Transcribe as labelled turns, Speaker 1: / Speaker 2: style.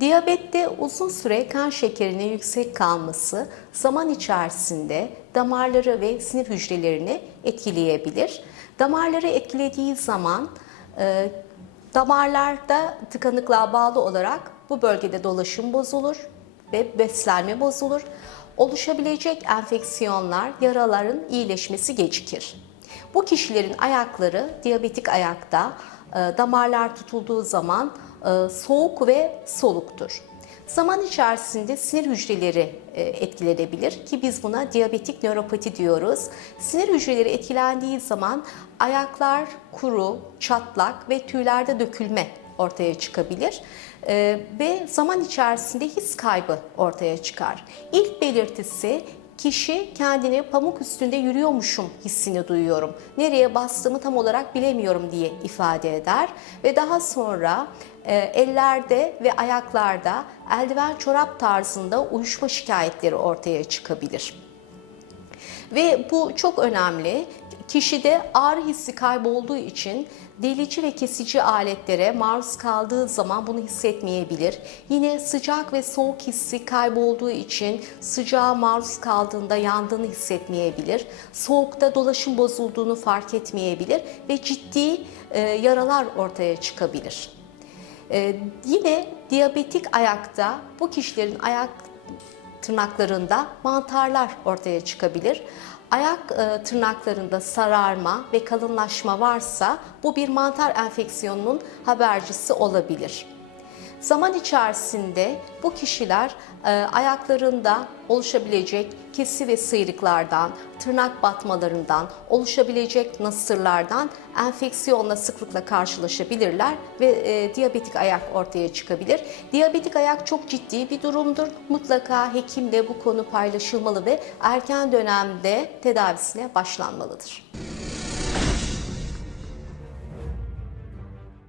Speaker 1: Diyabette uzun süre kan şekerinin yüksek kalması zaman içerisinde damarları ve sinir hücrelerini etkileyebilir. Damarları etkilediği zaman e, damarlarda tıkanıklığa bağlı olarak bu bölgede dolaşım bozulur ve beslenme bozulur. Oluşabilecek enfeksiyonlar, yaraların iyileşmesi gecikir. Bu kişilerin ayakları diyabetik ayakta e, damarlar tutulduğu zaman e, soğuk ve soluktur. Zaman içerisinde sinir hücreleri e, etkilenebilir ki biz buna diyabetik nöropati diyoruz. Sinir hücreleri etkilendiği zaman ayaklar kuru, çatlak ve tüylerde dökülme ortaya çıkabilir ve zaman içerisinde his kaybı ortaya çıkar. İlk belirtisi kişi kendini pamuk üstünde yürüyormuşum hissini duyuyorum. Nereye bastığımı tam olarak bilemiyorum diye ifade eder ve daha sonra e, ellerde ve ayaklarda eldiven çorap tarzında uyuşma şikayetleri ortaya çıkabilir. Ve bu çok önemli. Kişide ağrı hissi kaybolduğu için delici ve kesici aletlere maruz kaldığı zaman bunu hissetmeyebilir. Yine sıcak ve soğuk hissi kaybolduğu için sıcağa maruz kaldığında yandığını hissetmeyebilir. Soğukta dolaşım bozulduğunu fark etmeyebilir ve ciddi e, yaralar ortaya çıkabilir. E, yine diyabetik ayakta bu kişilerin ayak tırnaklarında mantarlar ortaya çıkabilir. Ayak e, tırnaklarında sararma ve kalınlaşma varsa bu bir mantar enfeksiyonunun habercisi olabilir. Zaman içerisinde bu kişiler e, ayaklarında oluşabilecek kesi ve sıyrıklardan, tırnak batmalarından, oluşabilecek nasırlardan enfeksiyonla sıklıkla karşılaşabilirler ve e, diyabetik ayak ortaya çıkabilir. Diyabetik ayak çok ciddi bir durumdur. Mutlaka hekimle bu konu paylaşılmalı ve erken dönemde tedavisine başlanmalıdır.